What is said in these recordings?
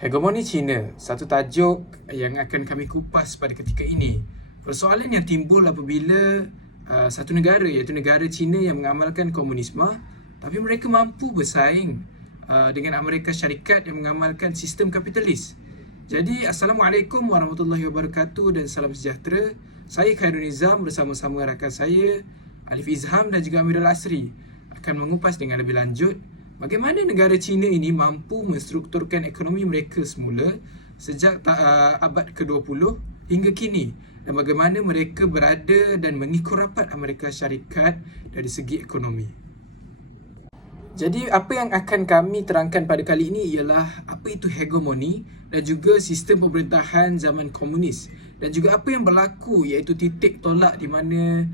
Hegemoni China, satu tajuk yang akan kami kupas pada ketika ini. Persoalan yang timbul apabila satu negara iaitu negara China yang mengamalkan komunisme, tapi mereka mampu bersaing dengan Amerika Syarikat yang mengamalkan sistem kapitalis. Jadi, Assalamualaikum warahmatullahi wabarakatuh dan salam sejahtera. Saya Khairul Nizam bersama-sama rakan saya Alif Izham dan juga Amirul Asri akan mengupas dengan lebih lanjut bagaimana negara China ini mampu menstrukturkan ekonomi mereka semula sejak abad ke-20 hingga kini, dan bagaimana mereka berada dan mengikut rapat Amerika Syarikat dari segi ekonomi. Jadi apa yang akan kami terangkan pada kali ini ialah apa itu hegemoni dan juga sistem pemerintahan zaman komunis, dan juga apa yang berlaku iaitu titik tolak di mana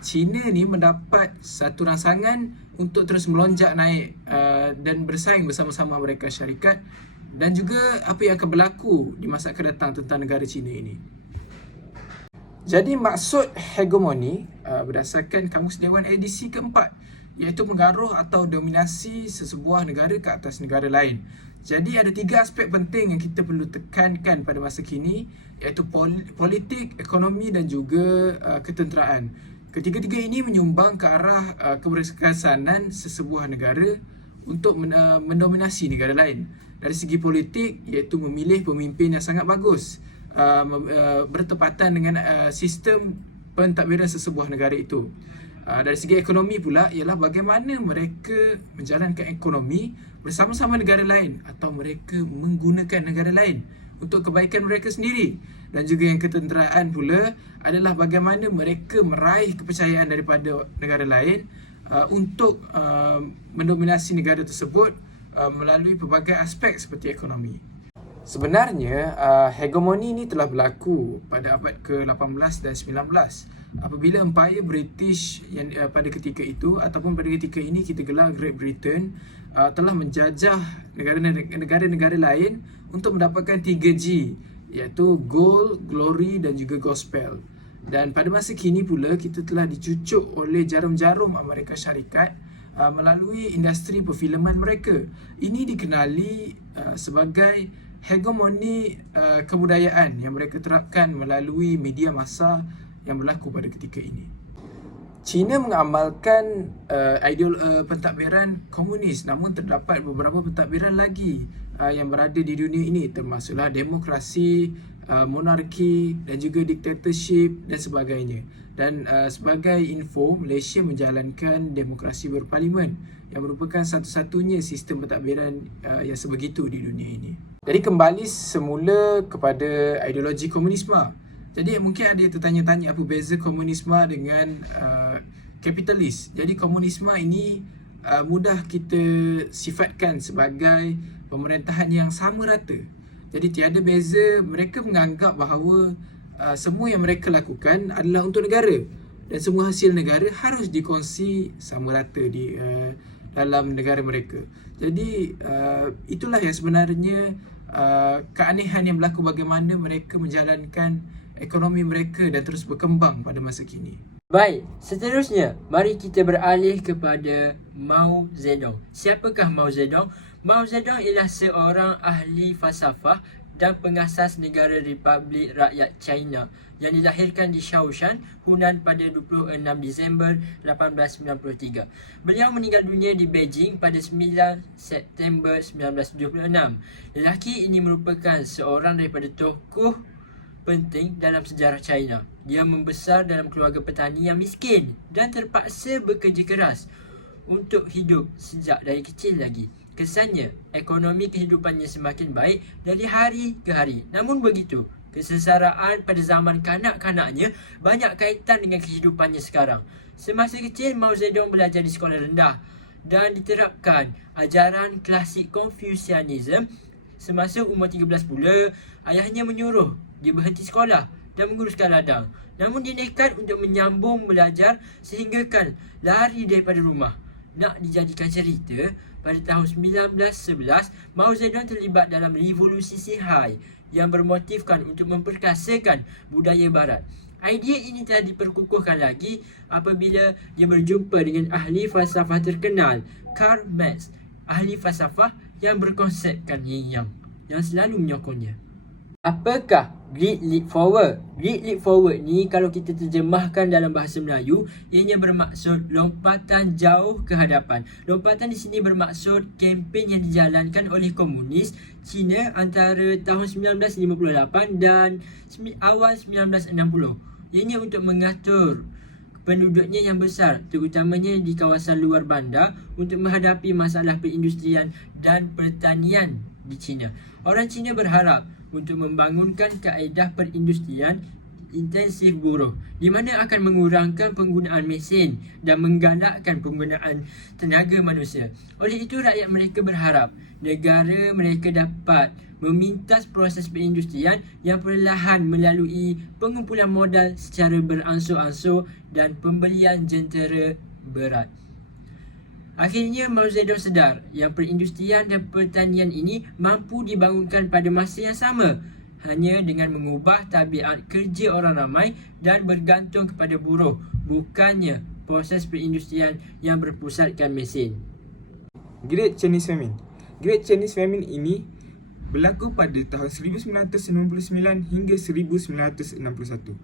China ni mendapat satu rangsangan untuk terus melonjak naik dan bersaing bersama-sama Amerika Syarikat, dan juga apa yang akan berlaku di masa akan datang tentang negara China ini. Jadi maksud hegemoni berdasarkan Kamus Dewan edisi keempat, iaitu pengaruh atau dominasi sesebuah negara ke atas negara lain. Jadi ada tiga aspek penting yang kita perlu tekankan pada masa kini, iaitu politik, ekonomi dan juga ketenteraan. Ketiga-tiga ini menyumbang ke arah keberkesanan sesebuah negara untuk mendominasi negara lain. Dari segi politik, iaitu memilih pemimpin yang sangat bagus, bertepatan dengan sistem pentadbiran sesebuah negara itu. Dari segi ekonomi pula ialah bagaimana mereka menjalankan ekonomi bersama-sama negara lain atau mereka menggunakan negara lain untuk kebaikan mereka sendiri. Dan juga yang ketenteraan pula adalah bagaimana mereka meraih kepercayaan daripada negara lain untuk mendominasi negara tersebut melalui pelbagai aspek seperti ekonomi. Sebenarnya, hegemoni ini telah berlaku pada abad ke-18 dan 19 apabila Empire British yang pada ketika itu ataupun pada ketika ini kita gelar Great Britain telah menjajah negara-negara lain untuk mendapatkan 3G, iaitu Gold, Glory dan juga Gospel. Dan pada masa kini pula kita telah dicucuk oleh jarum-jarum Amerika Syarikat melalui industri perfilman mereka. Ini dikenali sebagai hegemoni kebudayaan yang mereka terapkan melalui media massa yang berlaku pada ketika ini. China mengamalkan pentadbiran komunis, namun terdapat beberapa pentadbiran lagi yang berada di dunia ini, termasuklah demokrasi, monarki dan juga dictatorship dan sebagainya. Dan sebagai info, Malaysia menjalankan demokrasi berparlimen yang merupakan satu-satunya sistem pentadbiran yang sebegitu di dunia ini. Jadi kembali semula kepada ideologi komunisme. Jadi mungkin ada yang tertanya-tanya apa beza komunisme dengan kapitalis. Jadi komunisme ini mudah kita sifatkan sebagai pemerintahan yang sama rata. Jadi tiada beza, mereka menganggap bahawa semua yang mereka lakukan adalah untuk negara, dan semua hasil negara harus dikongsi sama rata di dalam negara mereka. Jadi itulah yang sebenarnya keanehan yang berlaku bagaimana mereka menjalankan ekonomi mereka dan terus berkembang pada masa kini. Baik, seterusnya mari kita beralih kepada Mao Zedong. Siapakah Mao Zedong? Mao Zedong ialah seorang ahli falsafah dan pengasas negara Republik Rakyat China yang dilahirkan di Shaoshan, Hunan pada 26 Disember 1893. Beliau meninggal dunia di Beijing pada 9 September 1976. Lelaki ini merupakan seorang daripada tokoh penting dalam sejarah China. Dia membesar dalam keluarga petani yang miskin dan terpaksa bekerja keras untuk hidup sejak dari kecil lagi. Kesannya, ekonomi kehidupannya semakin baik dari hari ke hari. Namun begitu, kesengsaraan pada zaman kanak-kanaknya banyak kaitan dengan kehidupannya sekarang. Semasa kecil, Mao Zedong belajar di sekolah rendah dan diterapkan ajaran klasik Confucianism. Semasa umur 13 pula, ayahnya menyuruh dia berhenti sekolah dan menguruskan ladang. Namun dia nekat untuk menyambung belajar sehinggakan lari daripada rumah. Nak dijadikan cerita, pada tahun 1911, Mao Zedong terlibat dalam revolusi Sihai yang bermotifkan untuk memperkasakan budaya barat. Idea ini telah diperkukuhkan lagi apabila dia berjumpa dengan ahli falsafah terkenal Karl Marx, ahli falsafah yang berkonsepkan yin yang. yang selalu menyokongnya. Apakah Great Leap Forward? Great Leap Forward ni kalau kita terjemahkan dalam bahasa Melayu, ianya bermaksud lompatan jauh ke hadapan. Lompatan di sini bermaksud kempen yang dijalankan oleh komunis China antara tahun 1958 dan awal 1960. Ianya untuk mengatur penduduknya yang besar, terutamanya di kawasan luar bandar, untuk menghadapi masalah perindustrian dan pertanian di China. Orang China berharap untuk membangunkan kaedah perindustrian intensif buruh, di mana akan mengurangkan penggunaan mesin dan menggalakkan penggunaan tenaga manusia. Oleh itu, rakyat mereka berharap negara mereka dapat memintas proses perindustrian yang perlahan melalui pengumpulan modal secara beransur-ansur dan pembelian jentera berat. Akhirnya Mao Zedong sedar yang perindustrian dan pertanian ini mampu dibangunkan pada masa yang sama, hanya dengan mengubah tabiat kerja orang ramai dan bergantung kepada buruh, bukannya proses perindustrian yang berpusatkan mesin. Great Chinese Famine. Great Chinese Famine ini berlaku pada tahun 1999 hingga 1961.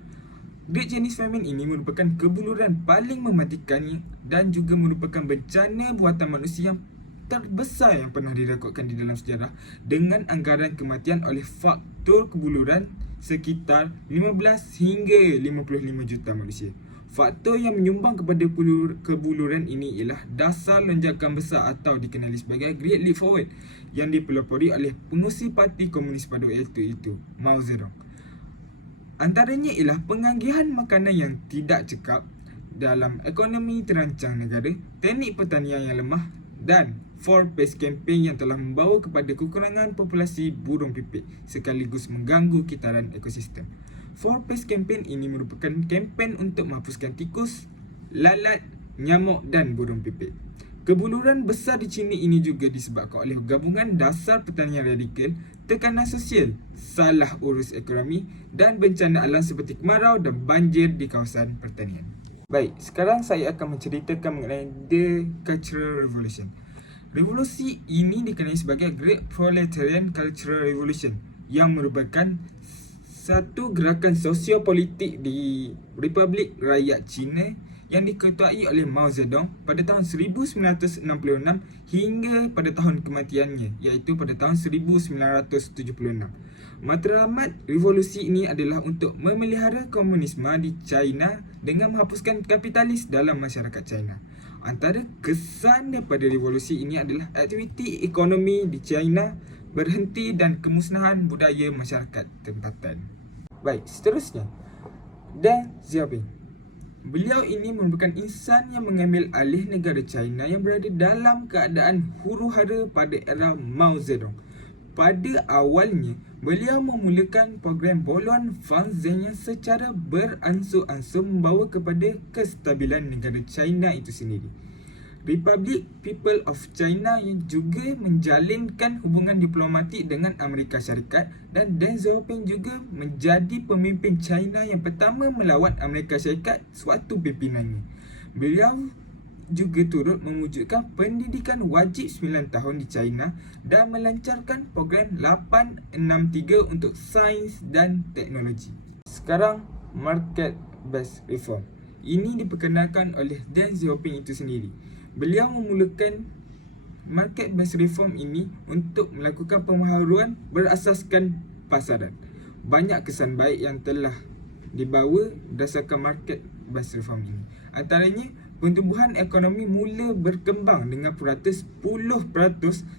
Great Chinese Famine ini merupakan kebuluran paling mematikan dan juga merupakan bencana buatan manusia yang terbesar yang pernah direkodkan di dalam sejarah, dengan anggaran kematian oleh faktor kebuluran sekitar 15 hingga 55 juta manusia. Faktor yang menyumbang kepada kebuluran ini ialah dasar lonjakan besar atau dikenali sebagai Great Leap Forward yang dipelopori oleh pengurusi Parti Komunis pada waktu itu, Mao Zedong. Antaranya ialah penganggihan makanan yang tidak cekap dalam ekonomi terancang negara, teknik pertanian yang lemah dan 4-Phase Campaign yang telah membawa kepada kekurangan populasi burung pipit sekaligus mengganggu kitaran ekosistem. 4-Phase Campaign ini merupakan kempen untuk menghapuskan tikus, lalat, nyamuk dan burung pipit. Kebuluran besar di China ini juga disebabkan oleh gabungan dasar pertanian radikal, tekanan sosial, salah urus ekonomi dan bencana alam seperti kemarau dan banjir di kawasan pertanian. Baik, sekarang saya akan menceritakan mengenai The Cultural Revolution. Revolusi ini dikenali sebagai Great Proletarian Cultural Revolution yang merupakan satu gerakan sosiopolitik di Republik Rakyat China yang diketuai oleh Mao Zedong pada tahun 1966 hingga pada tahun kematiannya, iaitu pada tahun 1976. Matlamat revolusi ini adalah untuk memelihara komunisme di China dengan menghapuskan kapitalis dalam masyarakat China. Antara kesan daripada revolusi ini adalah aktiviti ekonomi di China berhenti dan kemusnahan budaya masyarakat tempatan. Baik, seterusnya, Deng Xiaoping. Beliau ini merupakan insan yang mengambil alih negara China yang berada dalam keadaan huru-hara pada era Mao Zedong. Pada awalnya, beliau memulakan program Boluan Fanzhen yang secara beransur-ansur membawa kepada kestabilan negara China itu sendiri. Republic People of China yang juga menjalinkan hubungan diplomatik dengan Amerika Syarikat, dan Deng Xiaoping juga menjadi pemimpin China yang pertama melawat Amerika Syarikat sewaktu pimpinannya. Beliau juga turut mewujudkan pendidikan wajib 9 tahun di China dan melancarkan program 863 untuk sains dan teknologi. Sekarang, Market Based Reform. Ini diperkenalkan oleh Deng Xiaoping itu sendiri. Beliau memulakan Market Based Reform ini untuk melakukan pembaharuan berasaskan pasaran. Banyak kesan baik yang telah dibawa berdasarkan Market Based Reform ini. Antaranya, pertumbuhan ekonomi mula berkembang dengan purata 10%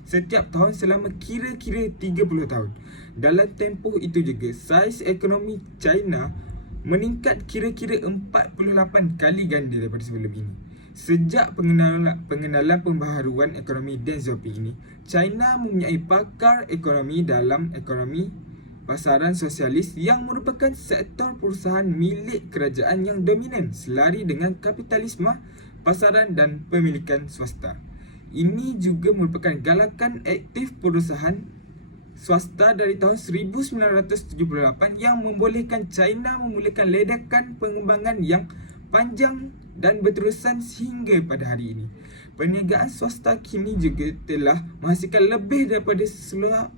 setiap tahun selama kira-kira 30 tahun. Dalam tempoh itu juga, saiz ekonomi China meningkat kira-kira 48 kali ganda daripada sebelum ini. Sejak pengenalan pembaharuan ekonomi Deng Xiaoping ini, China mempunyai pakar ekonomi dalam ekonomi pasaran sosialis yang merupakan sektor perusahaan milik kerajaan yang dominan selari dengan kapitalisme pasaran dan pemilikan swasta. Ini juga merupakan galakan aktif perusahaan swasta dari tahun 1978 yang membolehkan China memulakan ledakan pengembangan yang panjang dan berterusan sehingga pada hari ini. Perniagaan swasta kini juga telah menghasilkan lebih daripada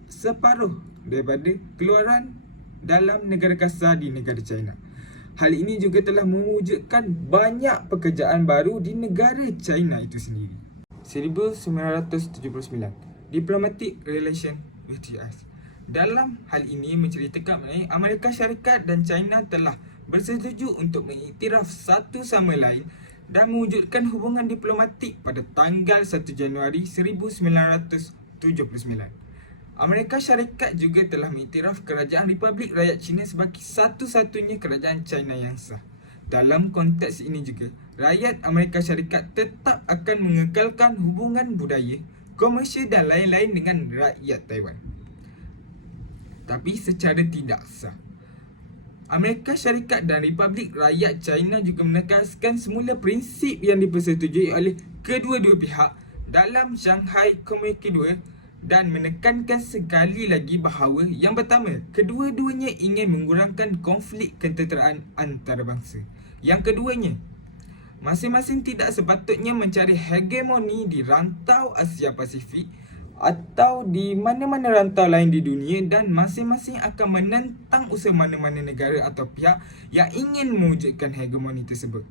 separuh daripada keluaran dalam negara kasar di negara China. Hal ini juga telah mewujudkan banyak pekerjaan baru di negara China itu sendiri. 1979, Diplomatic Relation with US. Dalam hal ini menceritakan mengenai Amerika Syarikat dan China telah bersetuju untuk mengiktiraf satu sama lain dan mewujudkan hubungan diplomatik pada tanggal 1 Januari 1979. Amerika Syarikat juga telah mengiktiraf Kerajaan Republik Rakyat China sebagai satu-satunya kerajaan China yang sah. Dalam konteks ini juga, rakyat Amerika Syarikat tetap akan mengekalkan hubungan budaya, komersial dan lain-lain dengan rakyat Taiwan. Tapi secara tidak sah. Amerika Syarikat dan Republik Rakyat China juga menegaskan semula prinsip yang dipersetujui oleh kedua-dua pihak dalam Shanghai Communique II dan menekankan sekali lagi bahawa yang pertama, kedua-duanya ingin mengurangkan konflik ketenteraan antarabangsa. Yang keduanya, masing-masing tidak sepatutnya mencari hegemoni di rantau Asia Pasifik atau di mana-mana rantau lain di dunia dan masing-masing akan menentang usaha mana-mana negara atau pihak yang ingin mewujudkan hegemoni tersebut.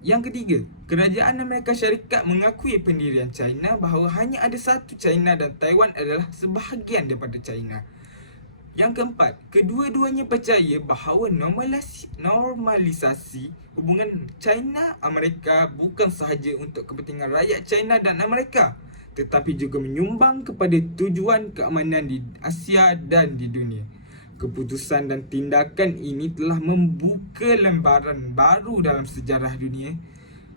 Yang ketiga, Kerajaan Amerika Syarikat mengakui pendirian China bahawa hanya ada satu China dan Taiwan adalah sebahagian daripada China. Yang keempat, kedua-duanya percaya bahawa normalisasi hubungan China-Amerika bukan sahaja untuk kepentingan rakyat China dan Amerika, tetapi juga menyumbang kepada tujuan keamanan di Asia dan di dunia. Keputusan dan tindakan ini telah membuka lembaran baru dalam sejarah dunia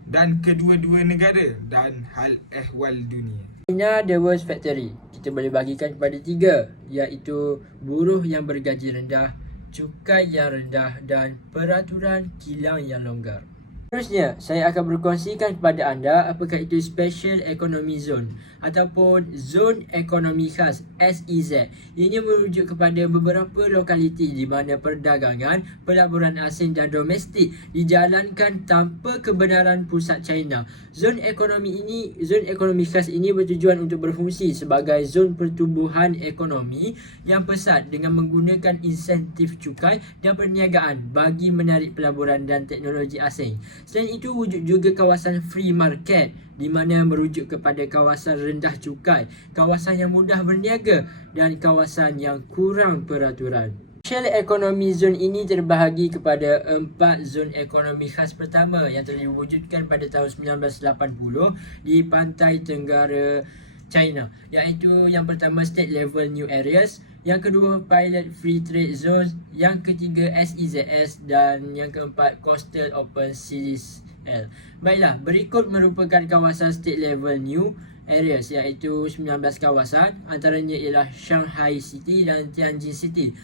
dan kedua-dua negara dan hal ehwal dunia. China The Worst Factory kita boleh bagikan kepada 3, iaitu buruh yang bergaji rendah, cukai yang rendah dan peraturan kilang yang longgar. Seterusnya, saya akan berkongsikan kepada anda apakah itu Special Economy Zone ataupun Zon Ekonomi Khas SEZ. Ianya merujuk kepada beberapa lokaliti di mana perdagangan, pelaburan asing dan domestik dijalankan tanpa kebenaran pusat China. Zon ekonomi khas ini bertujuan untuk berfungsi sebagai zon pertumbuhan ekonomi yang pesat dengan menggunakan insentif cukai dan perniagaan bagi menarik pelaburan dan teknologi asing. Selain itu, wujud juga kawasan free market di mana merujuk kepada kawasan rendah cukai, kawasan yang mudah berniaga dan kawasan yang kurang peraturan. Special Economy Zone ini terbahagi kepada 4 zon ekonomi khas pertama yang telah diwujudkan pada tahun 1980 di pantai tenggara China, iaitu yang pertama State Level New Areas, yang kedua Pilot Free Trade Zones, yang ketiga SEZS dan yang keempat Coastal Open Cities L. Baiklah, berikut merupakan kawasan State Level New Areas, iaitu 19 kawasan, antaranya ialah Shanghai City dan Tianjin City.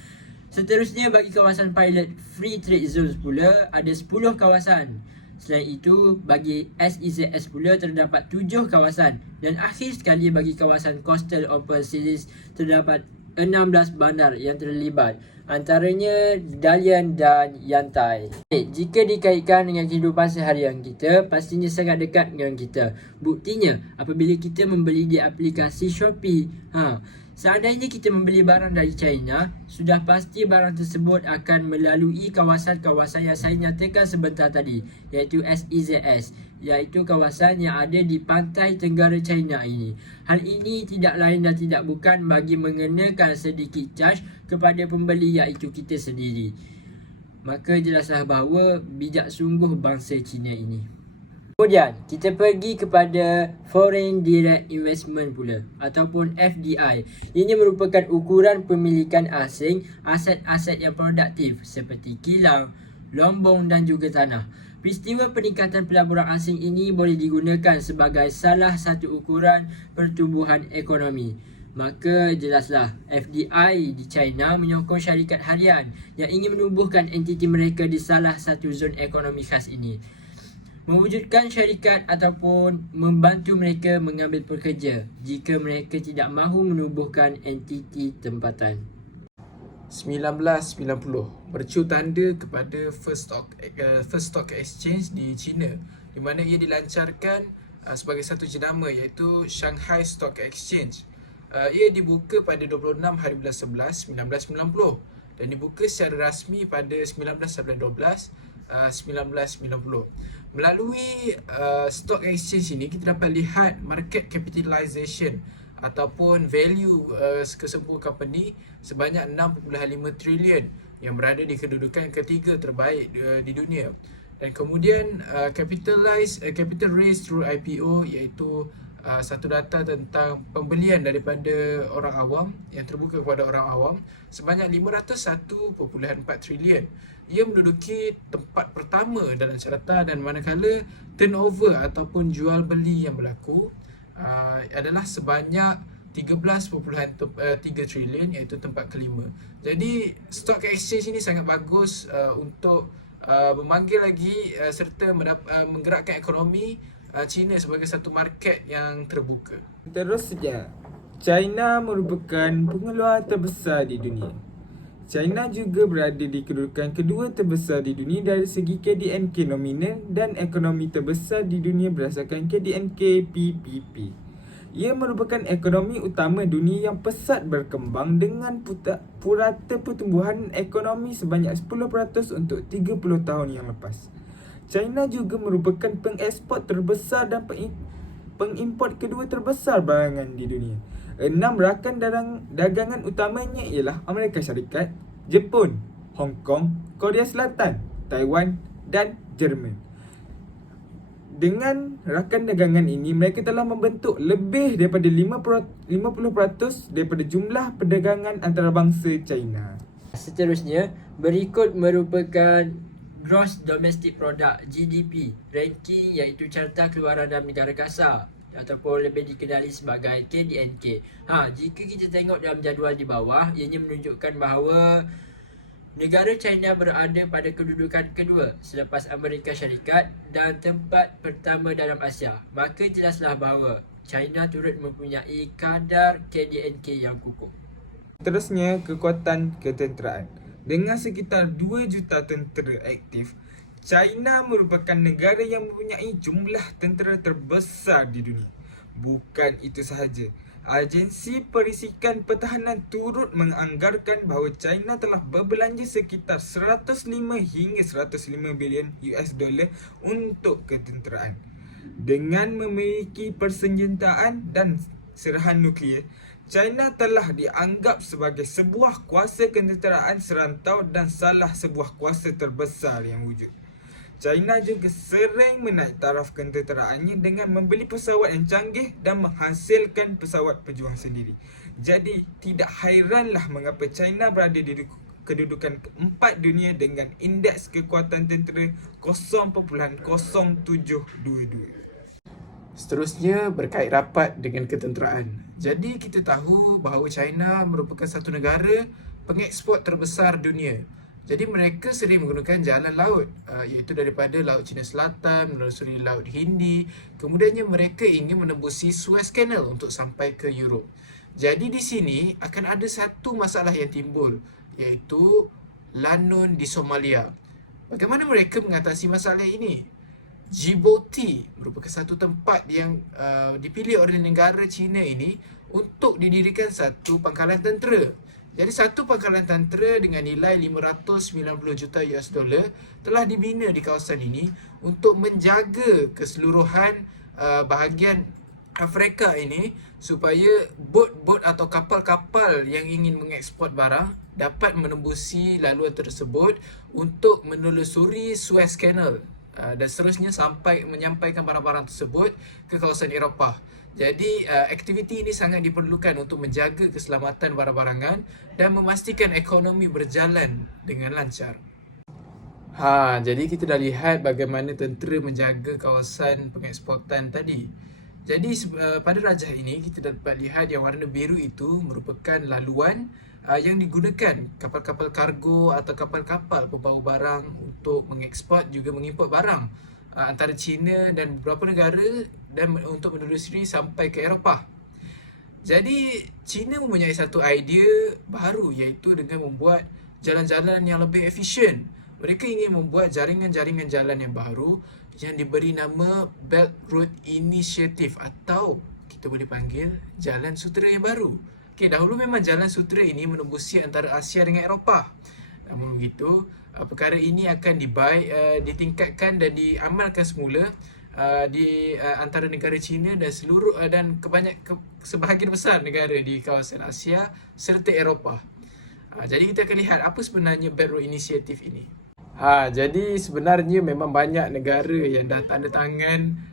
Seterusnya, bagi kawasan Pilot Free Trade Zones pula ada 10 kawasan. Selain itu, bagi SEZS pula terdapat 7 kawasan. Dan akhir sekali, bagi kawasan Coastal Open Cities terdapat 16 bandar yang terlibat, antaranya Dalian dan Yantai. Jika dikaitkan dengan kehidupan seharian kita, pastinya sangat dekat dengan kita. Buktinya, apabila kita membeli di aplikasi Shopee, seandainya kita membeli barang dari China, sudah pasti barang tersebut akan melalui kawasan-kawasan yang saya nyatakan sebentar tadi, iaitu SEZS, iaitu kawasan yang ada di pantai tenggara China ini. Hal ini tidak lain dan tidak bukan bagi mengenakan sedikit charge kepada pembeli, iaitu kita sendiri. Maka jelaslah bahawa bijak sungguh bangsa China ini. Kemudian, kita pergi kepada Foreign Direct Investment pula ataupun FDI. Ianya merupakan ukuran pemilikan asing aset-aset yang produktif seperti kilang, lombong dan juga tanah. Peristiwa peningkatan pelaburan asing ini boleh digunakan sebagai salah satu ukuran pertumbuhan ekonomi. Maka jelaslah FDI di China menyokong syarikat harian yang ingin menumbuhkan entiti mereka di salah satu zon ekonomi khas ini, mewujudkan syarikat ataupun membantu mereka mengambil pekerja jika mereka tidak mahu menubuhkan entiti tempatan. 1990 bercu tanda kepada First Stock Exchange di China, di mana ia dilancarkan sebagai satu jenama, iaitu Shanghai Stock Exchange. Ia dibuka pada 26 hari bulan 11 1990 dan dibuka secara rasmi pada 19 bulan 12 1990. Melalui stock exchange ini kita dapat lihat market capitalization ataupun value kesemua company sebanyak 6.5 trilion yang berada di kedudukan ketiga terbaik di dunia. Dan kemudian capital raise through IPO, iaitu satu data tentang pembelian daripada orang awam yang terbuka kepada orang awam sebanyak 501.4 trilion. Ia menduduki tempat pertama dalam carta, dan manakala turnover ataupun jual beli yang berlaku adalah sebanyak 13.3 trilion, iaitu tempat kelima. Jadi stock exchange ini sangat bagus untuk memanggil lagi serta menggerakkan ekonomi China sebagai satu market yang terbuka. Terusnya, China merupakan pengeluar terbesar di dunia. China juga berada di kedudukan kedua terbesar di dunia dari segi KDNK nominal dan ekonomi terbesar di dunia berdasarkan KDNK PPP. Ia merupakan ekonomi utama dunia yang pesat berkembang dengan purata pertumbuhan ekonomi sebanyak 10% untuk 30 tahun yang lepas. China juga merupakan pengeksport terbesar dan pengimport kedua terbesar barangan di dunia. 6 rakan dagangan utamanya ialah Amerika Syarikat, Jepun, Hong Kong, Korea Selatan, Taiwan dan Jerman. Dengan rakan dagangan ini, mereka telah membentuk lebih daripada 50% daripada jumlah perdagangan antarabangsa China. Seterusnya, berikut merupakan Gross Domestic Product (GDP) ranking, iaitu carta keluaran dalam negara kasar ataupun lebih dikenali sebagai KDNK. Jika kita tengok dalam jadual di bawah, ianya menunjukkan bahawa negara China berada pada kedudukan kedua selepas Amerika Syarikat dan tempat pertama dalam Asia. Maka jelaslah bahawa China turut mempunyai kadar KDNK yang kukuh. Terusnya, kekuatan ketenteraan. Dengan sekitar 2 juta tentera aktif, China merupakan negara yang mempunyai jumlah tentera terbesar di dunia. Bukan itu sahaja, agensi perisikan pertahanan turut menganggarkan bahawa China telah berbelanja sekitar 105 hingga 105 bilion US dollar untuk ketenteraan. Dengan memiliki persenjataan dan serahan nuklear, China telah dianggap sebagai sebuah kuasa ketenteraan serantau dan salah sebuah kuasa terbesar yang wujud. China juga sering menaik taraf ketenteraannya dengan membeli pesawat yang canggih dan menghasilkan pesawat pejuang sendiri. Jadi, tidak hairanlah mengapa China berada di kedudukan keempat dunia dengan indeks kekuatan tentera 0.0722. Seterusnya, berkait rapat dengan ketenteraan. Jadi kita tahu bahawa China merupakan satu negara pengeksport terbesar dunia. Jadi mereka sering menggunakan jalan laut, iaitu daripada Laut Cina Selatan menelusuri Laut Hindi. Kemudiannya mereka ingin menembusi Suez Canal untuk sampai ke Europe. Jadi di sini akan ada satu masalah yang timbul, iaitu lanun di Somalia. Bagaimana mereka mengatasi masalah ini? Djibouti merupakan satu tempat yang dipilih oleh negara China ini untuk didirikan satu pangkalan tentera. Jadi satu pangkalan tentera dengan nilai 590 juta US dollar telah dibina di kawasan ini untuk menjaga keseluruhan bahagian Afrika ini supaya bot-bot atau kapal-kapal yang ingin mengeksport barang dapat menembusi laluan tersebut untuk menelusuri Suez Canal dan seterusnya sampai menyampaikan barang-barang tersebut ke kawasan Eropah. Jadi aktiviti ini sangat diperlukan untuk menjaga keselamatan barang-barangan dan memastikan ekonomi berjalan dengan lancar. Jadi kita dah lihat bagaimana tentera menjaga kawasan pengeksportan tadi. Jadi pada rajah ini kita dapat lihat yang warna biru itu merupakan laluan yang digunakan kapal-kapal kargo atau kapal-kapal pembawa barang untuk mengeksport juga mengimport barang antara China dan beberapa negara dan untuk menelusuri sampai ke Eropah. Jadi China mempunyai satu idea baru, iaitu dengan membuat jalan-jalan yang lebih efisien. Mereka ingin membuat jaringan-jaringan jalan yang baru yang diberi nama Belt Road Initiative atau kita boleh panggil Jalan Sutera yang baru. Okey, dahulu memang Jalan Sutera ini menembusi antara Asia dengan Eropah. Namun begitu, perkara ini akan ditingkatkan dan diamalkan semula di antara negara China dan sebahagian besar negara di kawasan Asia serta Eropah. Jadi kita akan lihat apa sebenarnya Belt Road Initiative ini. Jadi sebenarnya memang banyak negara yang dah tanda tangan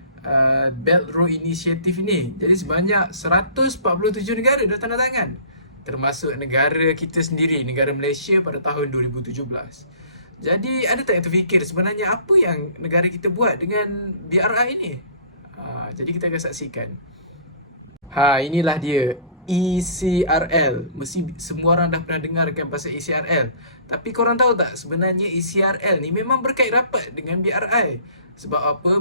Belt Road Initiative ini. Jadi sebanyak 147 negara dah tanda tangan, termasuk negara kita sendiri, negara Malaysia pada tahun 2017. Jadi ada tak yang terfikir sebenarnya apa yang negara kita buat dengan BRI ini? Jadi kita akan saksikan. Inilah dia, ECRL. Mesti semua orang dah pernah dengarkan pasal ECRL. Tapi korang tahu tak sebenarnya ECRL ni memang berkait rapat dengan BRI. Sebab apa?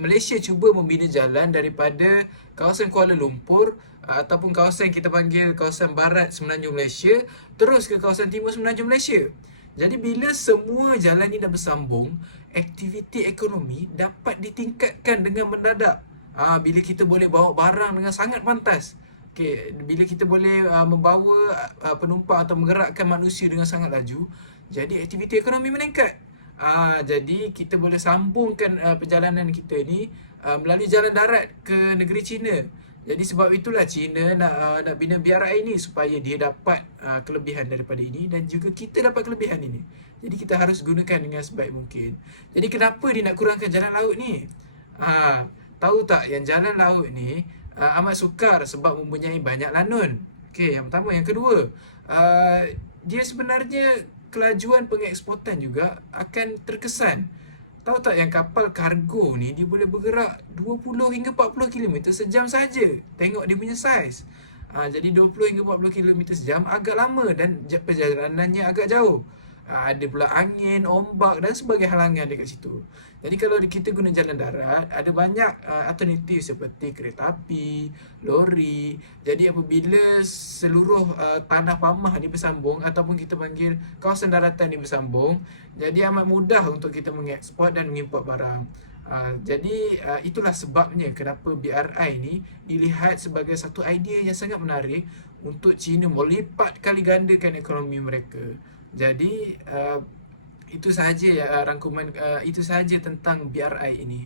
Malaysia cuba membina jalan daripada kawasan Kuala Lumpur ataupun kawasan kita panggil kawasan barat Semenanjung Malaysia terus ke kawasan timur Semenanjung Malaysia. Jadi bila semua jalan ni dah bersambung, aktiviti ekonomi dapat ditingkatkan dengan mendadak. Bila kita boleh bawa barang dengan sangat pantas. Okay, bila kita boleh membawa penumpang atau menggerakkan manusia dengan sangat laju, jadi aktiviti ekonomi meningkat. Jadi kita boleh sambungkan perjalanan kita ni melalui jalan darat ke negeri China. Jadi sebab itulah China nak bina BRI ni supaya dia dapat kelebihan daripada ini dan juga kita dapat kelebihan ini. Jadi kita harus gunakan dengan sebaik mungkin. Jadi kenapa dia nak kurangkan jalan laut ni? Tahu tak yang jalan laut ni amat sukar sebab mempunyai banyak lanun. Okey, yang pertama. Yang kedua, dia sebenarnya kelajuan pengeksportan juga akan terkesan. Tahu tak yang kapal kargo ni dia boleh bergerak 20 hingga 40 km sejam saja. Tengok dia punya saiz. Jadi 20 hingga 40 km sejam agak lama dan perjalanannya agak jauh. Ada pula angin, ombak dan sebagainya halangan dekat situ. Jadi kalau kita guna jalan darat, ada banyak alternatif seperti kereta api, lori. Jadi apabila seluruh tanah pamah ni bersambung ataupun kita panggil kawasan daratan ni bersambung, jadi amat mudah untuk kita mengeksport dan mengimport barang. Jadi itulah sebabnya kenapa BRI ni dilihat sebagai satu idea yang sangat menarik untuk China melipat kali gandakan ekonomi mereka. Jadi itu sahaja rangkuman itu sahaja tentang BRI ini.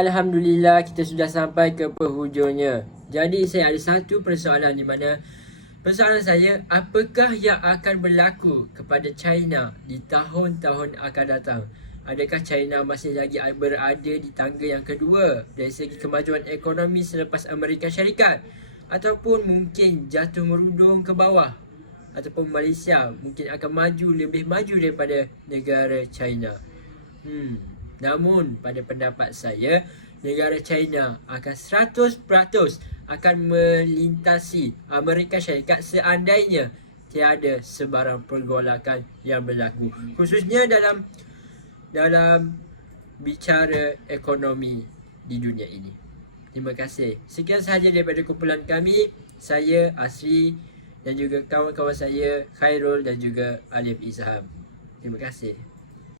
Alhamdulillah, kita sudah sampai ke penghujungnya. Jadi saya ada satu persoalan di mana persoalan saya, apakah yang akan berlaku kepada China di tahun-tahun akan datang? Adakah China masih lagi berada di tangga yang kedua dari segi kemajuan ekonomi selepas Amerika Syarikat? Ataupun mungkin jatuh merudung ke bawah? Ataupun Malaysia mungkin akan lebih maju daripada negara China? Namun pada pendapat saya, negara China akan 100% akan melintasi Amerika Syarikat seandainya tiada sebarang pergolakan yang berlaku, khususnya dalam bicara ekonomi di dunia ini. Terima kasih. Sekian sahaja daripada kumpulan kami. Saya Asri dan juga kawan-kawan saya Khairul dan juga Alif Izham. Terima kasih.